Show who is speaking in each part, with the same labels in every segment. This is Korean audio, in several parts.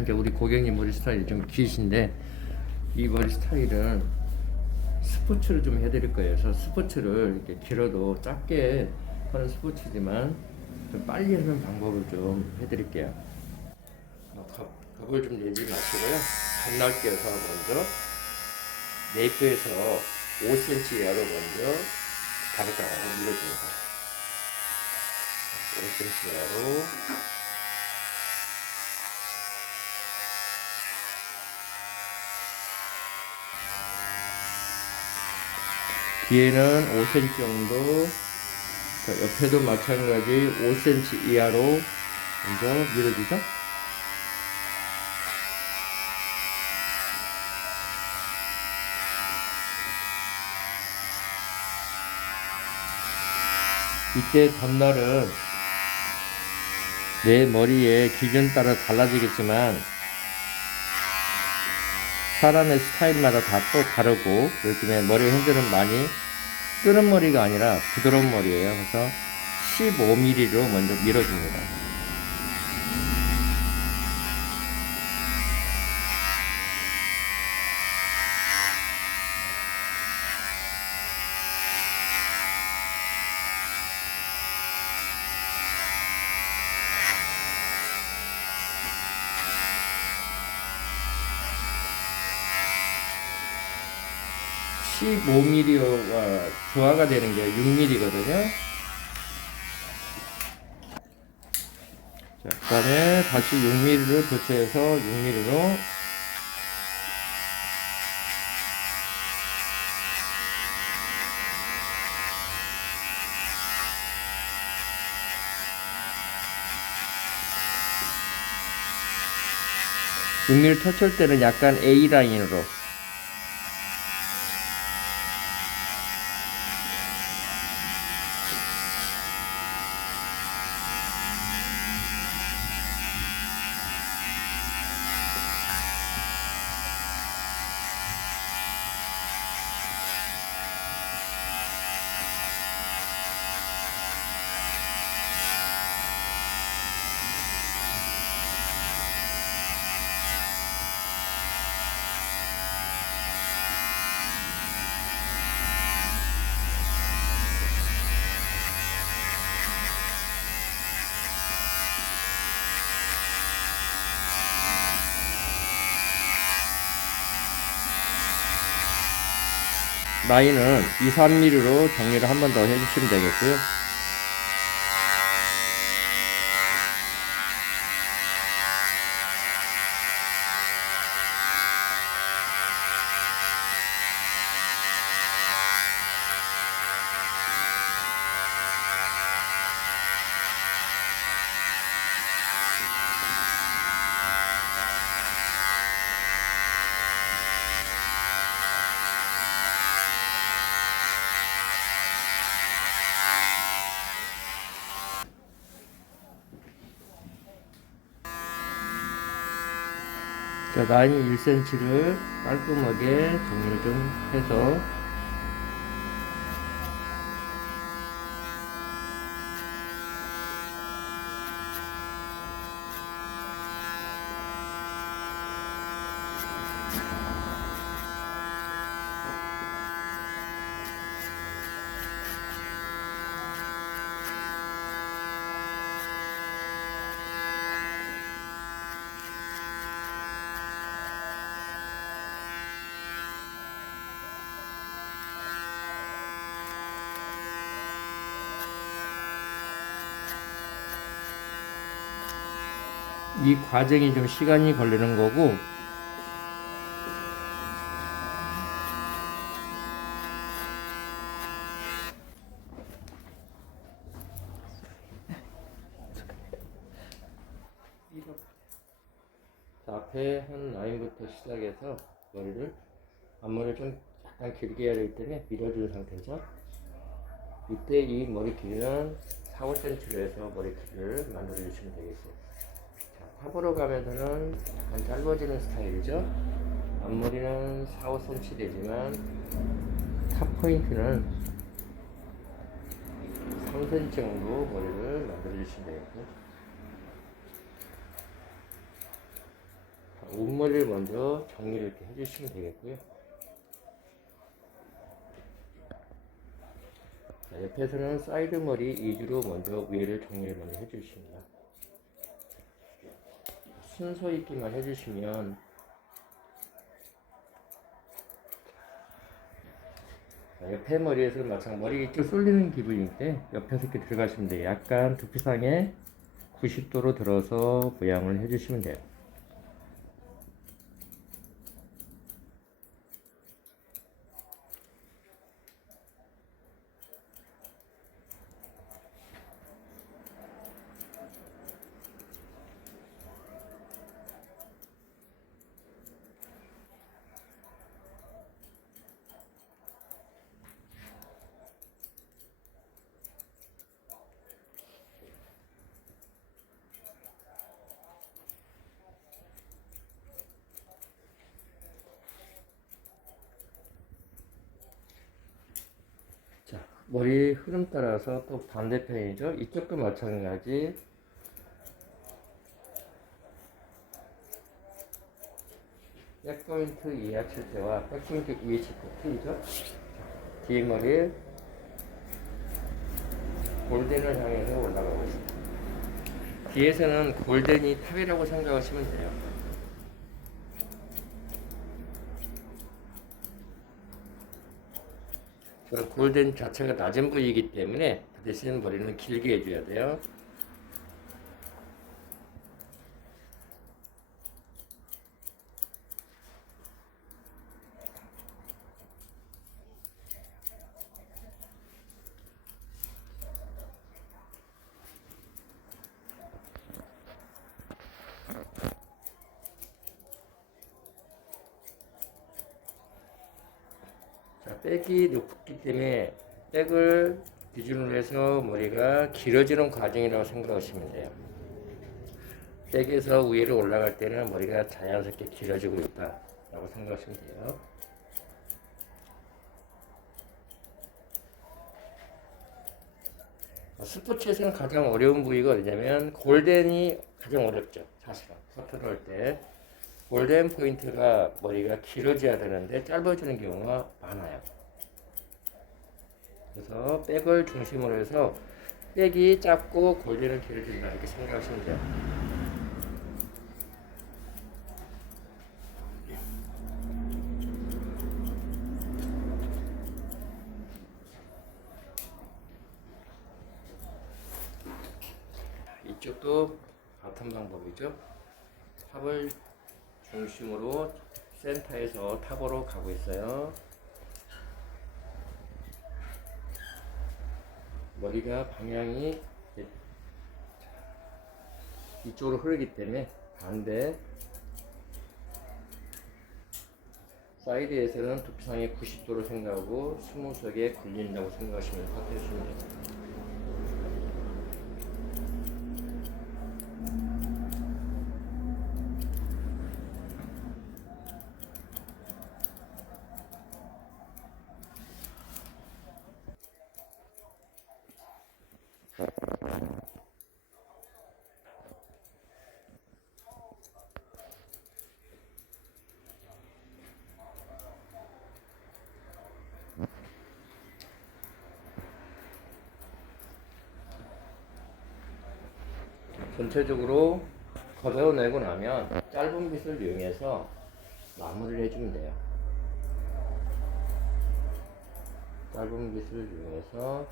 Speaker 1: 현재 우리 고객님 머리 스타일이 좀 기신데 이 머리 스타일은 스포츠를 좀 해드릴 거예요. 그래서 스포츠를 이렇게 길어도 짧게 하는 스포츠지만 좀 빨리 하는 방법을 좀 해드릴게요. 겁을 좀 내지 마시고요. 겁날 껴서 먼저 네이프에서 5cm 이하로 먼저 다리카락을 밀어줍니다. 5cm 이하 뒤에는 5cm 정도 자, 옆에도 마찬가지 5cm 이하로 먼저 밀어주죠. 이때 덧날은 내 머리의 기준 따라 달라지겠지만 사람의 스타일마다 다 또 다르고 그렇기 때문에 머리 핸들은 많이 뜨는 머리가 아니라 부드러운 머리예요. 그래서 15mm로 먼저 밀어줍니다. 15mm가 조화가 되는 게 6mm거든요. 자, 그 다음에 다시 6mm를 교체해서 6mm로 육미를 터칠 때는 약간 A 라인으로 라인은 2, 3mm로 정리를 한 번 더 해주시면 되겠고요. 자, 라인 1cm를 깔끔하게 정리를 좀 해서 이 과정이 좀 시간이 걸리는 거고 자, 앞에 한 라인부터 시작해서 머리를 앞머리를 좀 약간 길게 해야 되기 때문에 밀어준 상태죠. 이때 이 머리 길이는 4, 5cm로 해서 머리 길이를 만들어 주시면 되겠어요. 자, 탑으로 가면서는 약간 짧아지는 스타일이죠. 앞머리는 4, 5cm 되지만 탑 포인트는 3cm 정도 머리를 만들어 주시면 되겠고 윗머리를 먼저 정리를 이렇게 해주시면 되겠고요. 자, 옆에서는 사이드 머리 위주로 먼저 위를 정리를 먼저 해주십니다. 순서 있기만 해주시면 자, 옆에 머리에서는 마찬가지 머리 이쪽 쏠리는 기분인데 옆에서 이렇게 들어가시면 돼요. 약간 두피상에 90도로 들어서 모양을 해주시면 돼요. 자, 머리 흐름 따라서 또 반대편이죠. 이쪽도 마찬가지. 백포인트 이하 칠 때와 백포인트 위에 칠때 틀리죠? 자, 뒷머리 골덴을 향해서 올라가고 있습니다. 뒤에서는 골덴이 탑이라고 생각하시면 돼요. 저는 골덴 자체가 낮은 부위이기 때문에 그 대신 머리는 길게 해줘야 돼요. 백이 높기 때문에 백을 기준으로 해서 머리가 길어지는 과정이라고 생각하시면 돼요. 백에서 위로 올라갈 때는 머리가 자연스럽게 길어지고 있다라고 생각하시면 돼요. 스포츠에서는 가장 어려운 부위가 어디냐면 골덴이 가장 어렵죠. 사실은 커트를 할 때. 골덴 포인트가 머리가 길어져야 되는데 짧아지는 경우가 많아요. 그래서 백을 중심으로 해서 백이 짧고 골덴은 길어진다 이렇게 생각하시면 돼요. 이쪽도 같은 방법이죠. 탑을 중심으로 센터에서 탑으로 가고 있어요. 머리가 방향이 이쪽으로 흐르기 때문에 반대 사이드에서는 두피상에 90도로 생각하고 스무스하게 굴린다고 생각하시면 커트해주시면 됩니다. 전체적으로 걷어내고 나면 짧은 빗을 이용해서 마무리를 해주면 돼요. 짧은 빗을 이용해서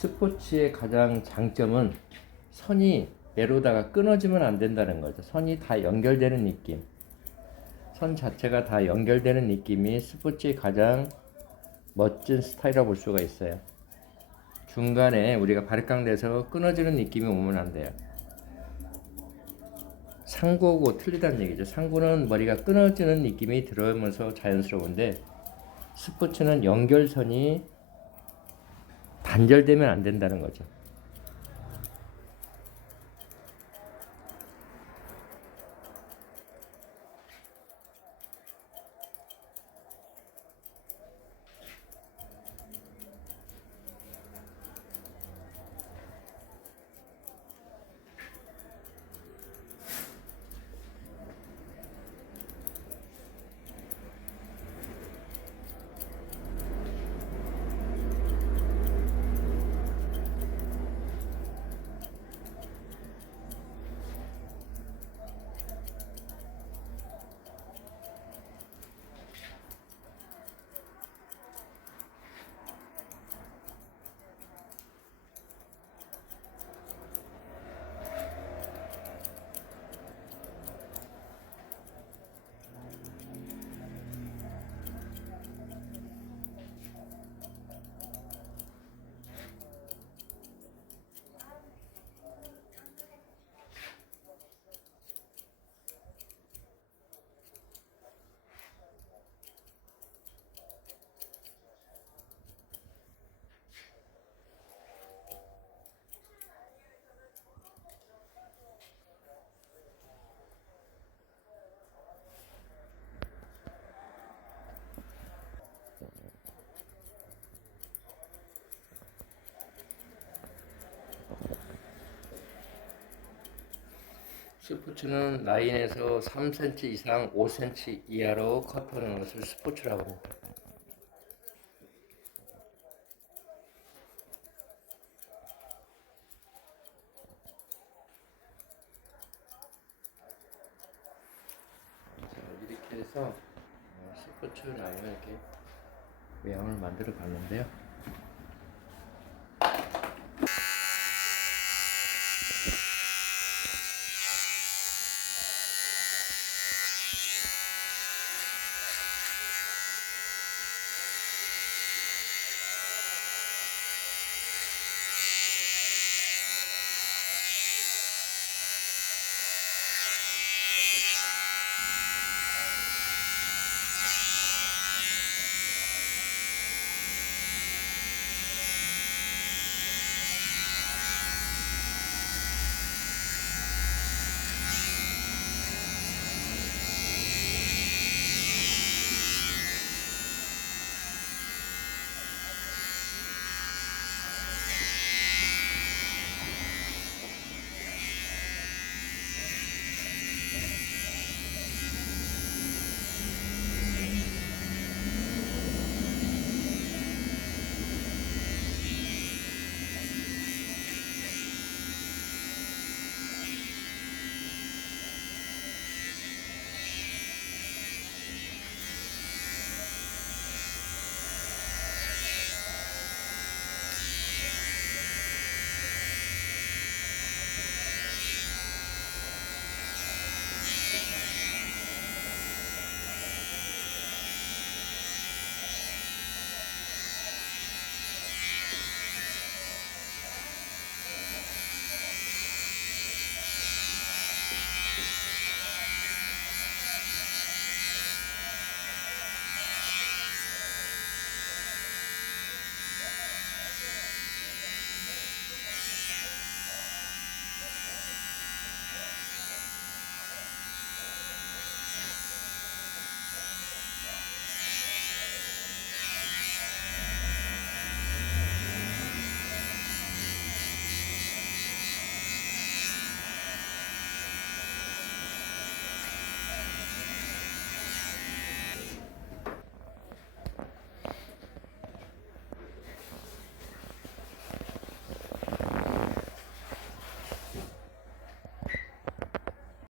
Speaker 1: 스포츠의 가장 장점은 선이 내로다가 끊어지면 안 된다는 거죠. 선이 다 연결되는 느낌. 선 자체가 다 연결되는 느낌이 스포츠의 가장 멋진 스타일이라고 볼 수가 있어요. 중간에 우리가 바리깡 내서 끊어지는 느낌이 오면 안 돼요. 상고하고 틀리다는 얘기죠. 상고는 머리가 끊어지는 느낌이 들어오면서 자연스러운데 스포츠는 연결선이 단절되면 안 된다는 거죠. 스포츠는 라인에서 3cm 이상 5cm 이하로 컷하는 것을 스포츠라고 합니다. 자, 이렇게 해서 어, 스포츠 라인을 이렇게 외양을 만들어 가는데요.